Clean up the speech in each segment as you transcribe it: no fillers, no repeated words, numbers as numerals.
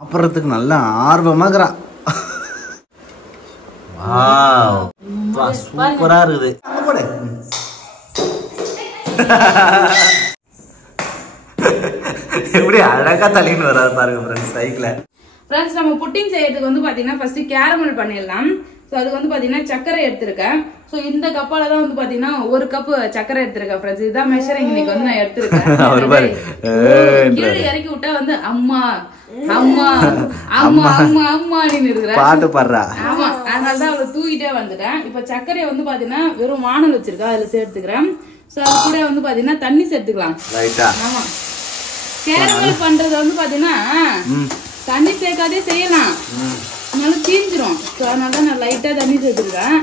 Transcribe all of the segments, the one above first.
சாப்பிட்றதுக்கு நல்லா ஆர்வமாகறான். சூப்பரா இருக்குது. எப்படி அழகா தள்ளின்னு வராது பாருங்க ஃப்ரெண்ட்ஸ் சைக்கிள. ஃப்ரெண்ட்ஸ் நம்ம புட்டிங் செய்யறதுக்கு வந்து பாத்தீங்கன்னா ஃபர்ஸ்ட் கேரமல் பண்ணிடலாம். ஸோ அதுக்கு வந்து பாத்தீங்கன்னா சக்கரை எடுத்திருக்கேன். ஸோ இந்த கப்பால தான் வந்து பாத்தீங்கன்னா 1 கப் சக்கரை எடுத்திருக்கேன் ஃப்ரெண்ட்ஸ். இதுதான் மெஷரிங் இன்னைக்கு வந்து நான் எடுத்திருக்கேன். கீழே இறக்கி விட்டா வந்து அம்மா அம்மா அம்மா அம்மா அம்மான்னு இருக்கிறேன் பாட்டு பாடுறா. ஆமா, அதனாலதான் அவளை தூக்கிட்டே வந்துட்டேன். இப்ப சர்க்கரையை வந்து பாத்தீங்கன்னா வெறும் வானல் வச்சிருக்கேன், அதுல சேர்த்துக்கிறேன். ஸோ அது கூட வந்து பாத்தீங்கன்னா தண்ணி சேர்த்துக்கலாம். ஆமா, கேரமல் பண்றது வந்து பாத்தீங்கன்னா தண்ணி சேர்க்காதே செய்யலாம், நல்லா தீஞ்சிரும். ஸோ அதனால நான் லைட்டா தண்ணி சேர்த்துருக்கேன்.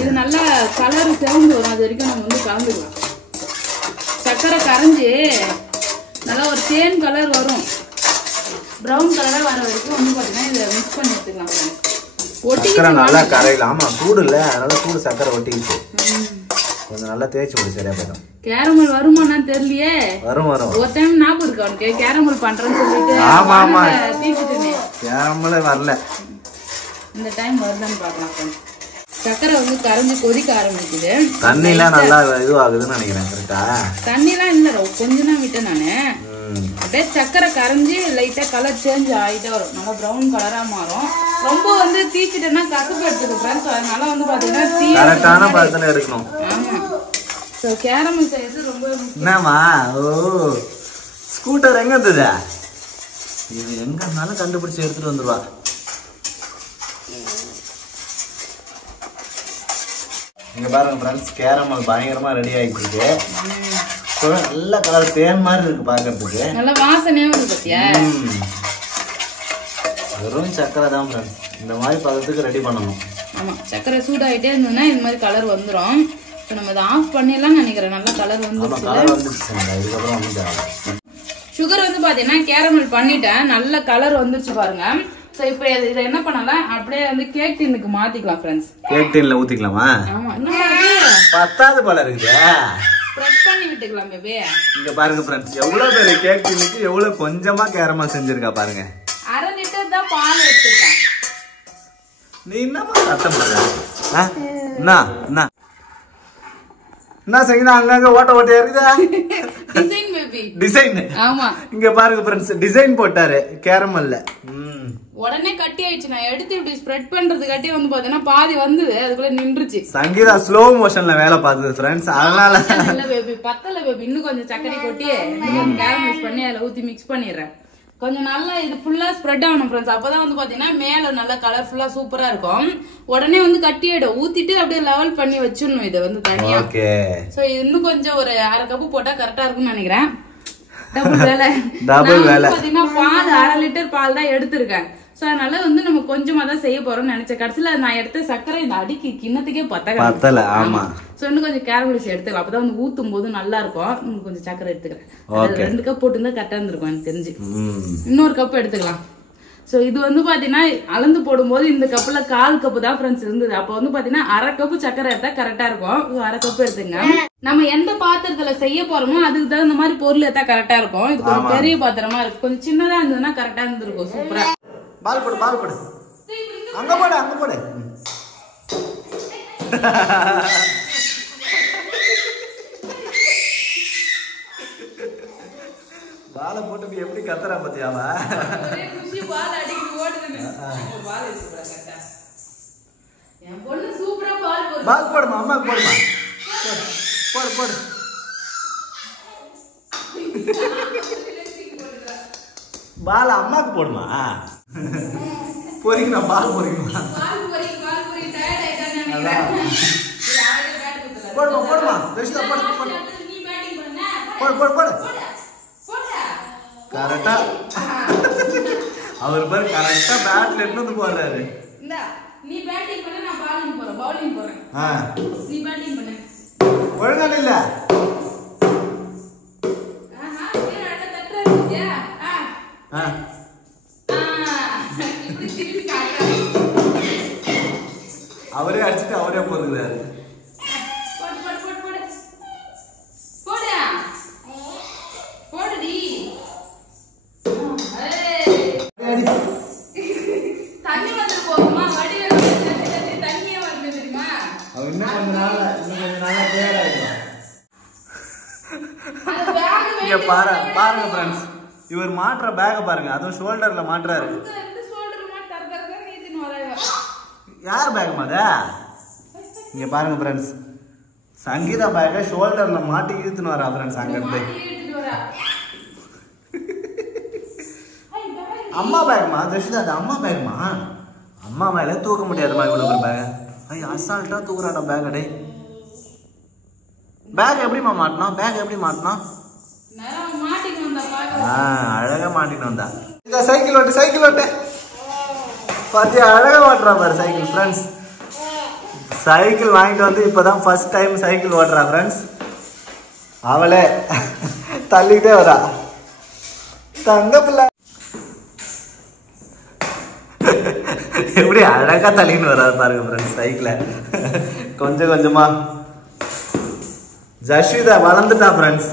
இது நல்லா கலர் சிவந்து வரும், அது வரைக்கும் நம்ம வந்து கலந்துக்கலாம். சர்க்கரை கரைஞ்சி நல்லா ஒரு தேன் கலர் வரும், ப்ரௌன் கலரா வர வரைக்கும் வந்து பாத்தீங்கன்னா இதை மிக்ஸ் பண்ணி எடுத்துக்கலாம். சக்கரை நல்லா கரையில. ஆமா, சூடு இல்ல, அதனால சூடு சக்கரை ஒட்டிக்கிச்சு. கொஞ்சம் நல்லா தேய்ச்சி விடு, சரியா போயிடும். கேரமல் வருமானு தெரியலையே. வரும் வரும். ஒரு டைம் ஞாபகம் இருக்கு அவனுக்கு கேரமல் பண்றேன்னு சொல்லிட்டு. ஆமா ஆமா, தீச்சிட்டுனே கேரமலே வரல. இந்த டைம் வருதான்னு பார்க்கலாம். சக்கரை வந்து கரைஞ்சி கொதிக்க ஆரம்பிக்குது. தண்ணி எல்லாம் நல்லா இதுவாகுதுன்னு நினைக்கிறேன். கரெக்டா? தண்ணி எல்லாம் இல்ல, கொஞ்சம் தான் விட்டேன் நானு. அப்படியே சக்கரை கரைஞ்சி லைட்டா கலர் சேஞ்ச் ஆகிட்டே வரும், நல்லா ப்ரௌன் கலரா மாறும். ரொம்ப வந்து தீச்சிட்டேன்னா கசப்பு எடுத்துக்கு ஃப்ரெண்ட்ஸ். அதனால வந்து பாத்தீங்கன்னா கரெக்டான பதத்துல இருக்கணும். ஆமா, சோ கேரமல் செய்யறது ரொம்ப என்னமா? ஓ, ஸ்கூட்டர் எங்க இருந்தது? இது எங்க இருந்தாலும் கண்டுபிடிச்சு எடுத்துட்டு வந்துருவா. இங்க பாருங்க ஃப்ரெண்ட்ஸ், கேரமல் பயங்கரமா ரெடி ஆயிட்டு இருக்கு. நல்ல கலர் தேன் மாதிரி இருக்கு பாக்கிறதுக்கு, நல்ல வாசனையா இருக்கு பாத்தியா? வெறும் சக்கரை தான் ஃப்ரெண்ட்ஸ், இந்த மாதிரி பதத்துக்கு ரெடி பண்ணணும். ஆமா, சக்கரை சூடாயிட்டே இருந்ததுன்னா இந்த மாதிரி கலர் வந்துடும். இப்போ நம்ம இதை ஆஃப் பண்ணிடலாம் நினைக்கிறேன். நல்லா கலர் வந்துருச்சு. இதுக்கப்புறம் வந்து சுகர் வந்து பாத்தீங்கன்னா கேரமல் பண்ணிட்டேன், நல்ல கலர் வந்துருச்சு பாருங்க. சோ இப்போ இதை என்ன பண்ணலாம், அப்படியே வந்து கேக் டின்னுக்கு மாத்திக்கலாம் ஃப்ரெண்ட்ஸ். கேக் டின்ல ஊத்திக்கலாமா? ஆமா, இன்னும் பத்தாவது போல இருக்குது. ஸ்ப்ரெட் பண்ணி விட்டுக்கலாம் பேபி. இங்க பாருங்க ஃப்ரெண்ட்ஸ், எவ்வளவு பெரிய கேக் டின்னுக்கு எவ்வளவு கொஞ்சமா கேரமல் செஞ்சிருக்கா பாருங்க. 1/2 லிட்டர் தான் பால் எடுத்துருக்கேன். நீ என்னமா சத்தம் பண்ற? என்ன செய்யணும்? அங்கங்க ஓட்ட ஓட்டையா இருக்குதா? Design baby, design. ஆமா, இங்க பாருங்க ஃப்ரெண்ட்ஸ், டிசைன் போட்டாரு கேரமல்ல. உடனே கட்டி ஆயிடுச்சு. நான் எடுத்து இப்படி ஸ்ப்ரெட் பண்றது கட்டி வந்து பாத்தீங்கன்னா பாதி வந்தது, அதுக்குள்ள நின்றுச்சு. சங்கீதா ஸ்லோ மோஷன்ல வேலை பார்த்தது ஃப்ரெண்ட்ஸ், அதனால இல்ல பேபி, பத்தல பேபி. இன்னும் கொஞ்சம் சக்கரை கொட்டி கேரமல் பண்ணி அதுல ஊத்தி மிக்ஸ் பண்ணிடுறேன். கொஞ்சம் நல்லா இது ஃபுல்லா ஸ்ப்ரெட் ஆகணும் ஃப்ரெண்ட்ஸ். அப்பதான் வந்து பாத்தீங்கன்னா மேல நல்லா கலர்ஃபுல்லா சூப்பரா இருக்கும். உடனே வந்து கட்டிடும், ஊத்திட்டு அப்படியே லெவல் பண்ணி வச்சிடணும் இதை வந்து தனியா. சோ இன்னும் கொஞ்சம் ஒரு 1/2 கப் போட்டா கரெக்டா இருக்கும்னு நினைக்கிறேன். டபுள் வேலை. பாத்தீங்கன்னா பால் 1/2 லிட்டர் பால் தான் எடுத்திருக்கேன். சோ அதனால வந்து நம்ம கொஞ்சமா தான் செய்ய போறோம்னு நினைச்சேன். கடைசியில நான் எடுத்த சக்கரை இந்த அடிக்கு கிண்ணத்துக்கே பத்தல. ஆமா, சோ இன்னும் கொஞ்சம் கேரமல்ஸ் எடுத்துக்கலாம், அப்பதான் வந்து ஊத்தும் போது நல்லா இருக்கும். இன்னும் கொஞ்சம் சக்கரை எடுத்துக்கிறேன். 2 கப் போட்டு இருந்தா கரெக்டா இருந்திருக்கும் எனக்கு தெரிஞ்சு. இன்னொரு கப் எடுத்துக்கலாம். சோ இது வந்து பாத்தீங்கன்னா அளந்து போடும்போது இந்த கப்ல 1/4 கப் தான் ஃப்ரெண்ட்ஸ் இருந்தது. அப்ப வந்து பாத்தீங்கன்னா 1/2 கப் சக்கரை எடுத்தா கரெக்டா இருக்கும். 1/2 கப் எடுத்துங்க. நம்ம எந்த பாத்திரத்துல செய்ய போறோமோ அதுக்கு தகுந்த மாதிரி பொருள் எடுத்தா கரெக்டா இருக்கும். இது கொஞ்சம் பெரிய பாத்திரமா இருக்கு, கொஞ்சம் சின்னதா இருந்ததுன்னா கரெக்டா இருந்திருக்கும். சூப்பரா. பால் போடு, பால் போடு, அங்க போடு, அங்க போடு. பால போட்டு எப்படி கத்துறா பத்தியாவா? ஒரே குஷி, பால் அடிக்குது ஓடுதுன்னு. பால் சூப்பரா கட்டா. என் பொண்ணு சூப்பரா பால் போடுது. பால் போடுமா, அம்மாக்கு போடுமா. போடு போடு. பால் அம்மாக்கு போடுமா. போறீங்களா? பால் போறீங்களா? டயர்ட் ஆயிட்டான்னு நினைக்கிறேன். போடுமா போடுமா, வெஸ்டா போடு போடு. நீ பேட்டிங் பண்ண. போடு போடு போடு. போடா. கரெக்டா அவர் பாரு, கரெக்டா பேட்ல எடுத்து வந்து போறாரு. இந்தா நீ பேட்டிங் பண்ண, நான் பாலிங் போறேன், பவுலிங் போறேன். நீ பேட்டிங் பண்ணு. ஒழுங்கா இல்ல. நீ அட தட்டறீங்க. இப்படி திருப்பி காட்டுறேன். அவரே அடிச்சிட்டு அவரே போடுறாரு. போடு போடு போடு போடு. போடு. போடுடி. ஏய். பாருங்க ஃப்ரெண்ட்ஸ், இவர் மாற்ற பேக பாருங்க, அதுவும் ஷோல்டர்ல மாற்றாரு. யார் பேக் மாத? இங்க பாருங்க ஃப்ரெண்ட்ஸ், சங்கீதா பேக ஷோல்டர்ல மாட்டி இழுத்துன்னு வரா ஃப்ரெண்ட்ஸ். அங்க இருந்து அம்மா பேக்மா, தர்ஷிதா அது அம்மா பேக்மா. அம்மா மேல தூக்க முடியாதுமா இவ்வளவு பேக். ஐய் அசால்ட்டா தூக்குறாடா பேக். அடே பேக் எப்படிமா மாட்டணும்? பேக் எப்படி மாட்டணும்? அழகா மாட்டிட்டு வந்தா. இந்த சைக்கிள் ஓட்டு, சைக்கிள் ஓட்டு பாத்தியா, அழகா ஓட்டுறா பாரு சைக்கிள் ஃப்ரெண்ட்ஸ். சைக்கிள் வாங்கிட்டு வந்து இப்பதான் ஃபர்ஸ்ட் டைம் சைக்கிள் ஓட்டுறா ஃப்ரெண்ட்ஸ். அவளே தள்ளிக்கிட்டே வரா தங்க பிள்ளை. எப்படி அழகா தள்ளின்னு வராது பாருங்க ஃப்ரெண்ட்ஸ் சைக்கிள. கொஞ்சம் கொஞ்சமா ஜஷிதா வளர்ந்துட்டா ஃப்ரெண்ட்ஸ்.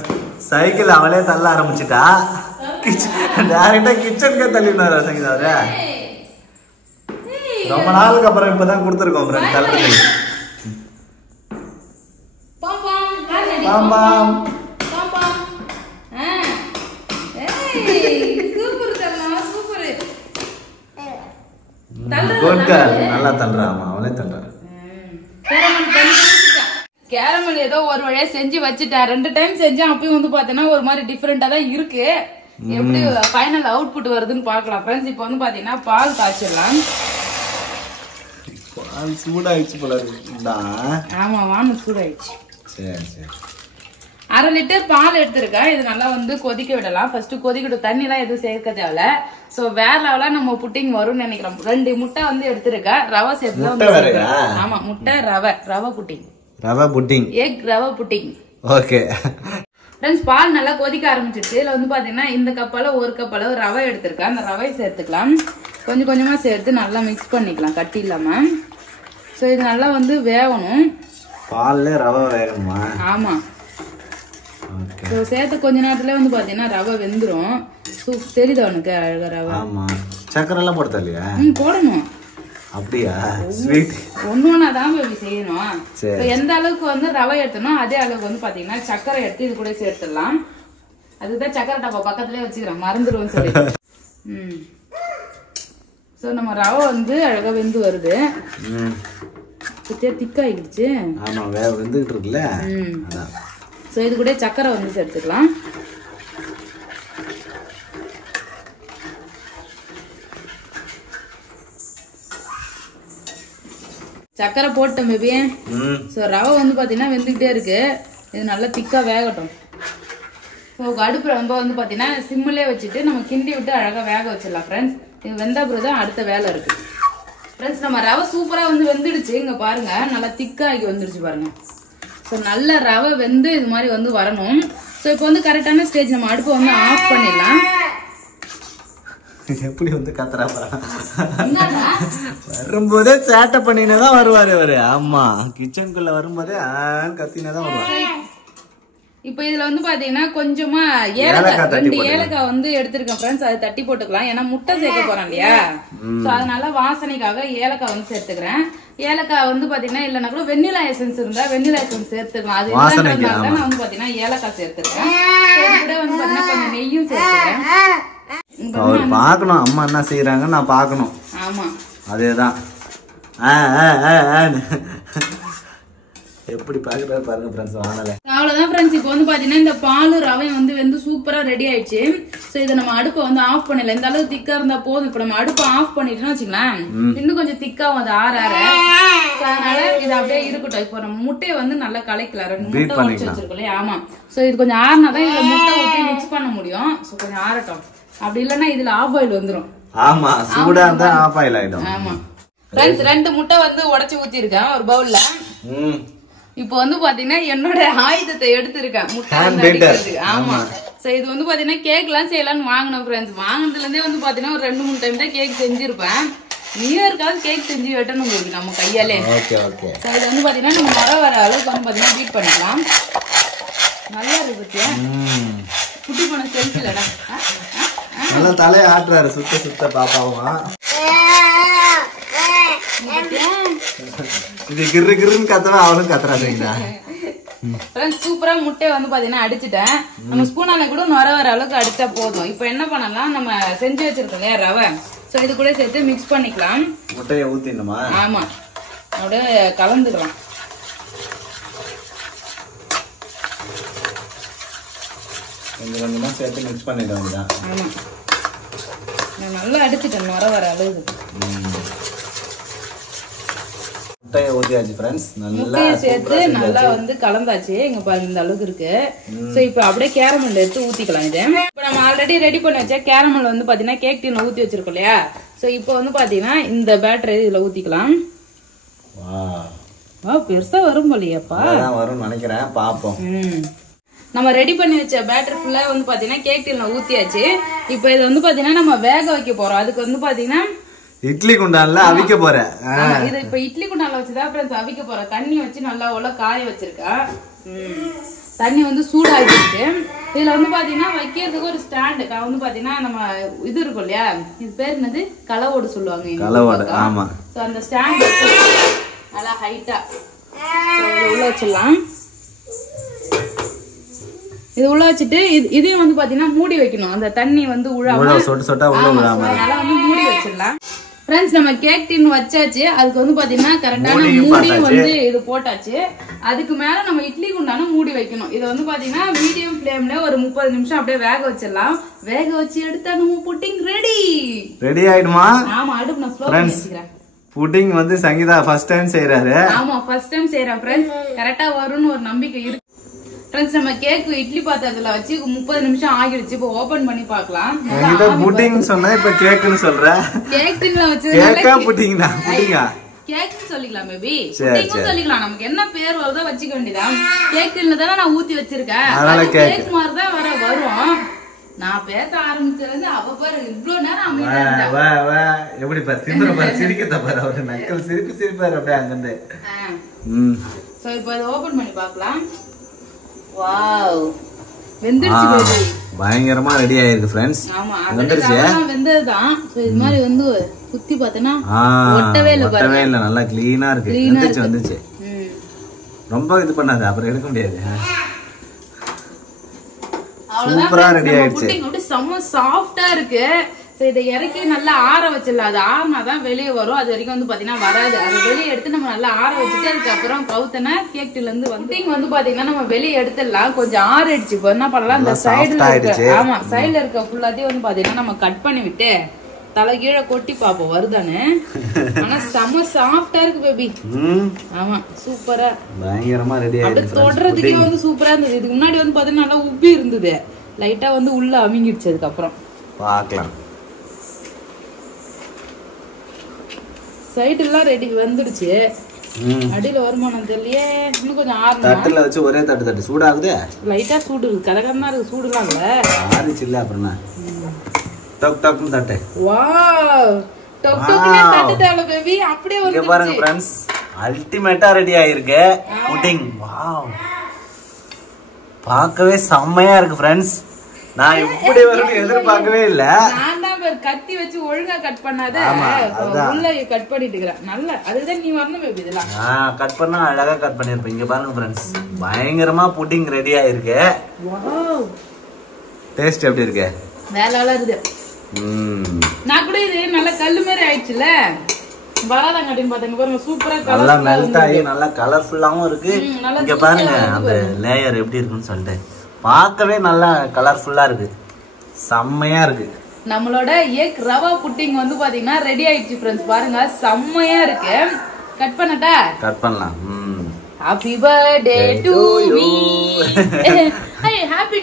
சைக்கிள் அவளே தள்ள ஆரம்பிச்சுட்டா. டேரக்டா கிச்சனுக்கே தள்ளின்னு வரா சங்கீதா. அவரு ரொம்ப நாளுக்கு அப்புறம் இப்பதான் கொடுத்துருக்கோம் ஃப்ரெண்ட்ஸ் தள்ளுறது. நல்லா தள்ளுறா. அவளே தள்ளுறா. கேரமல் ஏதோ ஒரு வழியா செஞ்சு வச்சுட்டேன். 2 டைம் செஞ்சேன். அப்பயும் வந்து பாத்தீங்கன்னா ஒரு மாதிரி டிஃபரெண்டா தான் இருக்கு. எப்படி ஃபைனல் அவுட்புட் வருதுன்னு பாக்கலாம் ஃப்ரெண்ட்ஸ். இப்போ வந்து பாத்தீங்கன்னா பால் காய்ச்சிடலாம். பால் சூடாயிடுச்சு போல இருக்குடா. ஆமா வாங்க சூடாயிடுச்சு. சரி சரி. 1/2 லிட்டர் பால் எடுத்திருக்கேன். இது நல்லா வந்து கொதிக்க விடலாம். ஃபர்ஸ்ட் கொதிக்கட்டும். தண்ணி எல்லாம் எதுவும் சேர்க்க தேவையில்ல. சோ வேற லெவலா நம்ம புட்டிங் வரும்னு நினைக்கிறோம். 2 முட்டை வந்து எடுத்திருக்கேன். ரவை சேர்த்து. ஆமா முட்டை ரவை புட்டிங். ரவை புட்டிங், எக் ரவை புட்டிங். ஓகே ஃப்ரெண்ட்ஸ், பால் நல்லா கொதிக்க ஆரம்பிச்சிருச்சு. இதுல வந்து பாத்தீங்கன்னா இந்த கப்பால 1 கப் அளவு ரவை எடுத்திருக்கேன். அந்த ரவையை சேர்த்துக்கலாம். கொஞ்சம் கொஞ்சமா சேர்த்து நல்லா மிக்ஸ் பண்ணிக்கலாம் கட்டி இல்லாம. சோ இது நல்லா வந்து வேகணும். பால்ல ரவை வேகணுமா? ஆமா. சோ சேர்த்து கொஞ்ச நேரத்துல வந்து பாத்தீங்கன்னா ரவை வெந்துரும். தெரியுதா உனக்கு அழகா ரவை? ஆமா. சக்கரை எல்லாம் போடுதா இல்லையா? போடணும். அப்படியா? ஸ்வீட் ஒன்னொன்னாதான் பேபி செய்யணும். எந்த அளவுக்கு வந்து ரவை எடுத்தனோ அதே அளவுக்கு வந்து பாத்தீங்கன்னா சக்கரை எடுத்து இது கூட சேர்த்துடலாம். அதுதான் சக்கரை டப்பா பக்கத்துலயே வச்சுக்கிறேன், மறந்துடுவோம் சொல்லி. சோ நம்ம ரவை வந்து அழகா வெந்து வருது. திக்காயிடுச்சு. ஆமா வெந்துகிட்டு இருக்குல்ல. அதான். சோ இது கூட சக்கரை வந்து சேர்த்துக்கலாம். சக்கரை போட்டோம் பேபி. சோ ரவை வந்து பாத்தீங்கன்னா வெந்துகிட்டே இருக்கு. இது நல்லா திக்கா வேகட்டும். ஸோ அடுப்பு ரொம்ப வந்து பாத்தீங்கன்னா சிம்மிலே வச்சுட்டு நம்ம கிண்டி விட்டு அழகா வேக வச்சிடலாம் ஃப்ரெண்ட்ஸ். இது வெந்த பிறகு தான் அடுத்த வேலை இருக்கு ஃப்ரெண்ட்ஸ். நம்ம ரவை சூப்பரா வந்து வெந்துடுச்சு. இங்க பாருங்க நல்லா திக்காகி வந்துடுச்சு பாருங்க. ஸோ நல்ல ரவை வெந்து இது மாதிரி வந்து வரணும். ஸோ இப்போ வந்து கரெக்டான ஸ்டேஜ். நம்ம அடுப்பை வந்து ஆஃப் பண்ணிடலாம். எப்படி வந்து கத்துறா வரும்போதே சேட்டை பண்ணினதான் வருவாரு அவரு. ஆமா கிச்சனுக்குள்ள வரும்போதே கத்தினதான் வருவாரு. இப்போ இதுல வந்து பாத்தீங்கன்னா கொஞ்சமா ஏலக்காய் 2 ஏலக்காய் வந்து எடுத்திருக்கேன் ஃப்ரெண்ட்ஸ். அதை தட்டி போட்டுக்கலாம். ஏன்னா முட்டை சேர்க்க போறோம் இல்லையா. சோ அதனால வாசனைக்காக ஏலக்காய் வந்து சேர்த்துக்கிறேன். ஏலக்காய் வந்து பாத்தீங்கன்னா இல்லன்னா கூட வெண்ணிலா எசன்ஸ் இருந்தா வெண்ணிலா எசன்ஸ் சேர்த்துக்கலாம். அது இல்லைன்றதுனால நான் வந்து பாத்தீங்கன்னா ஏலக்காய் சேர்த்துருக்கேன். கூட வந்து பாத்தீங்கன்னா கொஞ்சம் நெய்யும் சேர்த்துக்கிறேன். அவர் பாக்கணும் அம்மா என்ன செய்யறாங்க நான் பாக்கணும். ஆமா அதேதான். எப்படி பாக்குறாரு பாருங்க ஃப்ரெண்ட்ஸ். வானல அவ்வளவுதான் ஃப்ரெண்ட்ஸ். இப்போ வந்து பாத்தீங்கன்னா இந்த பால் ரவையும் வந்து வெந்து சூப்பரா ரெடி ஆயிடுச்சு. சோ இதை நம்ம அடுப்பை வந்து ஆஃப் பண்ணல. இந்த அளவுக்கு திக்கா இருந்தா போதும். இப்ப நம்ம அடுப்பை ஆஃப் பண்ணிட்டோம்னு வச்சுக்கலாம், இன்னும் கொஞ்சம் திக்காவும் அது ஆற. அதனால இது அப்படியே இருக்கட்டும். இப்போ நம்ம முட்டையை வந்து நல்லா கலக்கலாம். 2 முட்டை உடைச்சு வச்சிருக்கோம். ஆமா. சோ இது கொஞ்சம் ஆறினாதான் இதுல முட்டை ஊற்றி மிக்ஸ் பண்ண முடியும். சோ கொஞ்சம் ஆறட்டும். அப்படி இல்லைன்னா இதுல ஆஃப் ஆயில் வந்துடும். ஆமா சூடா இருந்தா ஆஃப் ஆயில் ஆயிடும். ஆமா ஃப்ரெண்ட்ஸ், 2 முட்டை வந்து உடைச்சு ஊத்தி இருக்கேன் ஒரு பவுல்ல. இப்போ வந்து பாத்தீங்கன்னா என்னோட ஆயுதத்தை எடுத்திருக்கேன் முட்டை அடிக்கிறதுக்கு. ஆமா. சோ இது வந்து பாத்தீங்கன்னா கேக் எல்லாம் செய்யலாம்னு வாங்கினோம் ஃப்ரெண்ட்ஸ். வாங்கினதுல இருந்தே வந்து பாத்தீங்கன்னா ஒரு 2-3 டைம் தான் கேக் செஞ்சிருப்பேன். நியூ இயர்க்காவது கேக் செஞ்சு வெட்டணும் நம்ம கையாலே. சோ இது வந்து பாத்தீங்கன்னா நம்ம வர அளவுக்கு வந்து பாத்தீங்கன்னா பீட் பண்ணிக்கலாம். நல்லா இருக்கு. குட்டி போன செல்ஃபிலடா நல்லா தலையை ஆட்டுறாரு சுத்த சுத்த பாப்பாவும். இது கிரு கிருன்னு கத்துவா அவளும் கத்துறா. சரிங்களா ஃப்ரெண்ட்ஸ் சூப்பரா முட்டையை வந்து பாத்தீங்கன்னா அடிச்சுட்டேன். நம்ம ஸ்பூனால கூட நுர வர அளவுக்கு அடிச்சா போதும். இப்போ என்ன பண்ணலாம், நம்ம செஞ்சு வச்சிருக்கோம் இல்லையா ரவை, சோ இது கூட சேர்த்து மிக்ஸ் பண்ணிக்கலாம். முட்டையை ஊத்திடணுமா? ஆமா, அப்படியே கலந்துக்கலாம். கொஞ்சம் கொஞ்சமா சேர்த்து மிக்ஸ் பண்ணிட வேண்டியதான். ஆமா, நான் நல்லா அடிச்சுட்டேன் நுர வர அளவுக்கு. முட்டையை ஊத்தியாச்சு ஃப்ரெண்ட்ஸ். முட்டையை சேர்த்து நல்லா வந்து கலந்தாச்சு. இங்க பாருங்க இந்த அளவுக்கு இருக்கு. சோ இப்போ அப்படியே கேரமல் எடுத்து ஊத்திக்கலாம். இது இப்போ நம்ம ஆல்ரெடி ரெடி பண்ணி வச்ச கேரமல் வந்து பாத்தீங்கன்னா கேக் டீன்ல ஊத்தி வச்சிருக்கோம் இல்லையா. சோ இப்போ வந்து பாத்தீங்கன்னா இந்த பேட்டரி இதுல ஊத்திக்கலாம். பெருசா வரும் போலியாப்பா? வரும் நினைக்கிறேன், பாப்போம். நம்ம ரெடி பண்ணி வச்ச பேட்டர் ஃபுல்லா வந்து பாத்தீங்கன்னா கேக் டீன்ல ஊத்தியாச்சு. இப்போ இது வந்து பாத்தீங்கன்னா நம்ம வேக வைக்க போறோம். அதுக்கு வந்து பாத்தீங்கன்னா இட்லி குண்டான்ல அவிக்க போறேன். இது இப்ப இட்லி குண்டான்ல வச்சுதான் ஃப்ரெண்ட்ஸ் அவிக்க போறேன். தண்ணி வச்சு நல்லா உள்ள காய வச்சிருக்கேன். தண்ணி வந்து சூடாகிருக்கு. இதுல வந்து பாத்தீங்கன்னா வைக்கிறதுக்கு ஒரு ஸ்டாண்டு வந்து பாத்தீங்கன்னா நம்ம இது இருக்கும் இல்லையா, இது பேர் என்னது, கலவோடு சொல்லுவாங்க. கலவோடு, ஆமா. சோ அந்த ஸ்டாண்ட் நல்லா ஹைட்டா உள்ள வச்சிடலாம். இது உள்ள வச்சுட்டு இதையும் வந்து பாத்தீங்கன்னா மூடி வைக்கணும். அந்த தண்ணி வந்து சொட்டு சொட்டா உள்ள விடாம அதனால வந்து மூடி வச்சிடலாம். ஃப்ரெண்ட்ஸ் நம்ம கேக் டின் வச்சாச்சு. அதுக்கு வந்து பாத்தீங்கன்னா கரெக்டான மூடியும் வந்து இது போட்டாச்சு. அதுக்கு மேல நம்ம இட்லி குண்டான மூடி வைக்கணும். இது வந்து பாத்தீங்கன்னா மீடியம் ஃப்ளேம்ல ஒரு 30 நிமிஷம் அப்படியே வேக வச்சிடலாம். வேக வச்சு எடுத்தா நம்ம புட்டிங் ரெடி ஆயிடுமா? ஆமா, அடுப்பு நான் ஸ்லோ பண்ணி வச்சுக்கிறேன். புட்டிங் வந்து சங்கீதா ஃபர்ஸ்ட் டைம் செய்யறாரு. ஆமா, ஃபர்ஸ்ட் டைம் செய்யறேன் ஃப்ரெண்ட்ஸ். கரெக்டா வரும்னு ஒரு நம்பிக்கை இருக்கு. ஃப்ரெண்ட்ஸ் நம்ம கேக் இட்லி பாத்திரத்துல வச்சு 30 நிமிஷம் ஆகிடுச்சு. இப்போ ஓபன் பண்ணி பார்க்கலாம். இது புட்டிங் சொன்னா இப்ப கேக்னு சொல்ற. கேக் டின்ல வச்சதுனால கேக்கா புட்டிங்கா? புட்டிங்கா கேக்னு சொல்லிக்கலாம் பேபி. புட்டிங்னு சொல்லிக்கலாம். நமக்கு என்ன பேர் வருதோ வச்சுக்க வேண்டியதான். கேக் டின்ல தான நான் ஊத்தி வச்சிருக்கேன். அதனால கேக் மாதிரி தான் வரும். நான் பேச ஆரம்பிச்சது அவ பாரு இவ்ளோ நேரம் அமைதியா இருந்தா. எப்படி பாரு திமிர பாரு, சிரிக்கத பாரு. அவரு நக்கல் சிரிப்பாரு அப்படியே அங்கந்து. சோ இப்போ இத ஓபன் பண்ணி பார்க்கலாம். வாவ், வெந்திருச்சு பேபி. பயங்கரமா ரெடி ஆயிருக்கு ஃப்ரெண்ட்ஸ். ஆமா, வெந்திருச்சு. வெந்ததுதான். சோ இது மாதிரி வந்து குத்தி பார்த்தனா ஒட்டவே இல்ல பாருங்க. ஒட்டவே இல்ல, நல்லா க்ளீனா இருக்கு. வந்துச்சு. ரொம்ப இது பண்ணாத, அப்புறம் எடுக்க முடியாது. சூப்பரா ரெடி ஆயிடுச்சு. புட்டிங் அப்படியே செம்ம சாஃப்ட்டா இருக்கு. சோ இத இறக்கி நல்லா ஆற வச்சிடலாம். அது ஆறினாதான் வெளியே வரும். அது வரைக்கும் வந்து பாத்தீங்கன்னா வராது. அது வெளியே எடுத்து நம்ம நல்லா ஆற வச்சுட்டு அதுக்கப்புறம் கவுத்தனா கேக் டின்ல இருந்து புட்டிங் வந்து பாத்தீங்கன்னா நம்ம வெளியே எடுத்துடலாம். கொஞ்சம் ஆறிடுச்சு. இப்போ என்ன பண்ணலாம், இந்த சைடுல இருக்க, ஆமா சைடுல இருக்க ஃபுல்லாத்தையும் வந்து பாத்தீங்கன்னா நம்ம கட் பண்ணி விட்டு தலை கீழே கொட்டி பாப்போம் வருதானு. ஆனா செம்ம சாஃப்ட்டா இருக்கு பேபி. ஆமா, சூப்பரா பயங்கரமா ரெடி ஆயிடுச்சு. தொடுறதுக்கே வந்து சூப்பரா இருந்தது. இதுக்கு முன்னாடி வந்து பாத்தீங்கன்னா நல்லா உப்பி இருந்தது. லைட்டா வந்து உள்ள அமிங்கிடுச்சு. அதுக்கப்புறம் பார்க்கலாம். சைடு எல்லாம் ரெடி வந்துடுச்சு. அடியில வருமானம் தெரியலையே. இன்னும் கொஞ்சம் ஆறணும். தட்டுல வச்சு ஒரே தட்டு சூடாகுது. லைட்டா சூடு இருக்கு. கலகலமா இருக்கு. சூடுலாம் இல்ல, ஆறிச்சு இல்ல. அப்புறம் டக் டக்னு தட்டு. வாவ், டக் டக்னு தட்டு தேல பேபி. அப்படியே வந்து பாருங்க ஃப்ரெண்ட்ஸ், அல்டிமேட்டா ரெடி ஆயிருக்கு புட்டிங். வாவ், பார்க்கவே செம்மையா இருக்கு ஃப்ரெண்ட்ஸ். நான் இப்படி வரும்னு எதிர்பார்க்கவே இல்ல. நான் தான் கத்தி வச்சு ஒழுங்கா கட் பண்ணாத உள்ள கட் பண்ணிட்டு இருக்கேன். நல்ல அதுதான் நீ வரணும் பேபி. இதெல்லாம் கட் பண்ணா அழகா கட் பண்ணிருப்பேன். இங்க பாருங்க ஃப்ரெண்ட்ஸ், பயங்கரமா புட்டிங் ரெடி ஆயிருக்கு. வாவ், டேஸ்ட் எப்படி இருக்கு? வேற லெவலா இருக்கு. நான் கூட இது நல்ல கல்லு மாதிரி ஆயிடுச்சுல, வராதங்காட்டின்னு பாத்தீங்க பாருங்க. சூப்பரா நல்லா மெல்ட் ஆகி நல்லா கலர்ஃபுல்லாவும் இருக்கு. இங்க பாருங்க அந்த லேயர் எப்படி இருக்குன்னு சொல்லிட்டு பார்க்கவே நல்லா கலர்ஃபுல்லா இருக்கு. செம்மையா இருக்கு. நம்மளோட எக் ரவா புட்டிங் வந்து பாத்தீங்கன்னா ரெடி ஆயிடுச்சு ஃப்ரெண்ட்ஸ். பாருங்க செம்மையா இருக்கு. கட் பண்ணட்டா? கட் பண்ணலாம். Happy birthday to me. Hey happy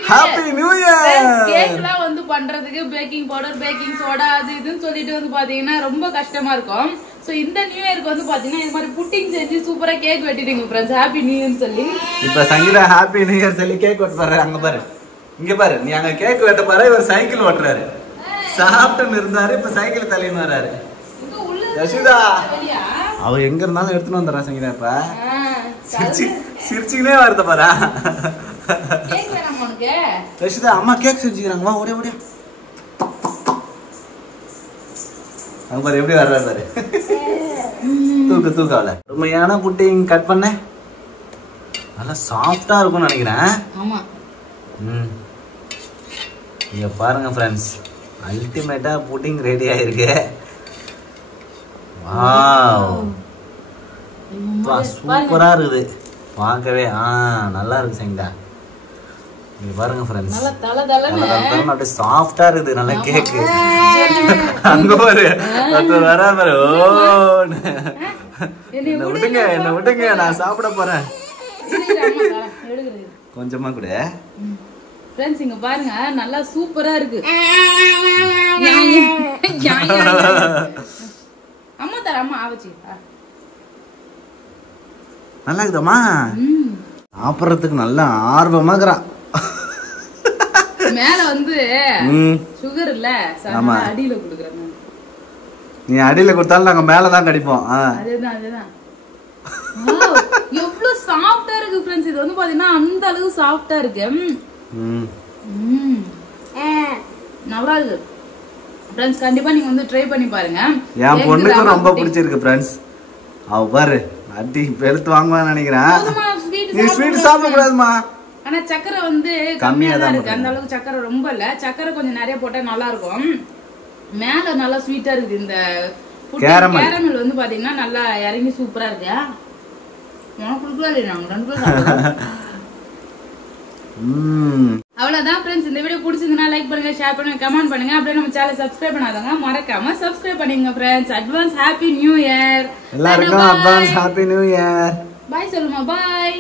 new year. கேக்லாம் வந்து பண்றதுக்கு பேக்கிங் பவுடர், பேக்கிங் சோடா, அது இதுன்னு சொல்லிட்டு வந்து பாத்தீங்கன்னா ரொம்ப கஷ்டமா இருக்கும். சோ இந்த நியூ இயருக்கு வந்து பாத்தீங்கன்னா இந்த மாதிரி புட்டிங் செஞ்சு சூப்பரா கேக் வெட்டிடுங்க ஃப்ரெண்ட்ஸ். ஹாப்பி நியூ இயர்னு சொல்லி. இப்ப சங்கீதா ஹாப்பி நியூ இயர் சொல்லி கேக் வெட்ட பாரு. அங்க பாரு, இங்க பாரு. நீ அங்க கேக் வெட்ட பாரு, இவர் சைக்கிள் ஓட்டுறாரு. சாப்பிட்டு இருந்தாரு, இப்ப சைக்கிள் தள்ளின்னு வராரு. யசிதா அவ எங்க இருந்தாலும் எடுத்துன்னு வந்துடுறா சங்கீதா. இப்ப சிரிச்சுக்கினே வருத பாரா. யசிதா அம்மா கேக் செஞ்சுக்கிறாங்க, வா ஓடியா ஓடியா. அங்க பாரு எப்படி வர்றாரு பாரு. தூக்கு அவள. உண்மையான புட்டிங் கட் பண்ண நல்லா சாஃப்டா இருக்கும்னு நினைக்கிறேன். ஆமா. இங்க பாருங்க ஃப்ரெண்ட்ஸ், அல்டிமேட்டா புட்டிங் ரெடி ஆயிருக்கு. வாவ், சூப்பரா இருக்குது பார்க்கவே. நல்லா இருக்கு சைந்தா. இங்க பாருங்க ஃப்ரெண்ட்ஸ், நல்லா தலதலன்னு அப்படியே சாஃப்டா இருக்குது. நல்ல கேக்கு. அங்க பாரு வரா பாரு. என்ன விட்டுங்க நான் சாப்பிட போறேன். கொஞ்சமா கூட ஃப்ரெண்ட்ஸ் இங்க பாருங்க, நல்லா சூப்பரா இருக்கு. அம்மா தர அம்மா ஆவச்சி நல்லா இருக்குதாம்மா. சாப்பிட்றதுக்கு நல்லா ஆர்வமா இருக்கிறான். மேல வந்து சுகர் இல்ல, அடியில குடுக்குறேன். நீ அடியில கொடுத்தாலும் நாங்க மேலதான் கடிப்போம். அதேதான். எவ்வளவு சாஃப்டா இருக்கு ஃப்ரெண்ட்ஸ். இது வந்து பாத்தீங்கன்னா அந்த அளவுக்கு சாஃப்டா இருக்கு. நல்லா இருக்கு ஃப்ரெண்ட்ஸ். கண்டிப்பா நீங்க வந்து ட்ரை பண்ணி பாருங்க. என் பொண்ணுக்கு ரொம்ப பிடிச்சிருக்கு ஃப்ரெண்ட்ஸ். அவ பாரு அடி பெருத்து வாங்குவான்னு நினைக்கிறேன். நீ ஸ்வீட் சாப்பிட கூடாதுமா. ஆனா சக்கரை வந்து கம்மியா தான் இருக்கு. அந்த அளவுக்கு சக்கரை ரொம்ப இல்ல. சக்கரை கொஞ்சம் நிறைய போட்டா நல்லா இருக்கும். மேல நல்லா ஸ்வீட்டா இருக்கு. இந்த கேரமல் வந்து பாத்தீங்கன்னா நல்லா இறங்கி சூப்பரா இருக்கு. அவ்வளவுதான் ஃப்ரெண்ட்ஸ். இந்த வீடியோ பிடிச்சிருந்தா லைக் பண்ணுங்க, ஷேர் பண்ணுங்க, கமெண்ட் பண்ணுங்க. அப்படியே நம்ம சேனல் சப்ஸ்கிரைப் பண்ணாதவங்க மறக்காம சப்ஸ்கிரைப் பண்ணுங்க friends. Advance happy new year. எல்லாருக்கும் அட்வான்ஸ் ஹாப்பி நியூ இயர். பாய் சொல்லுமா. பாய்.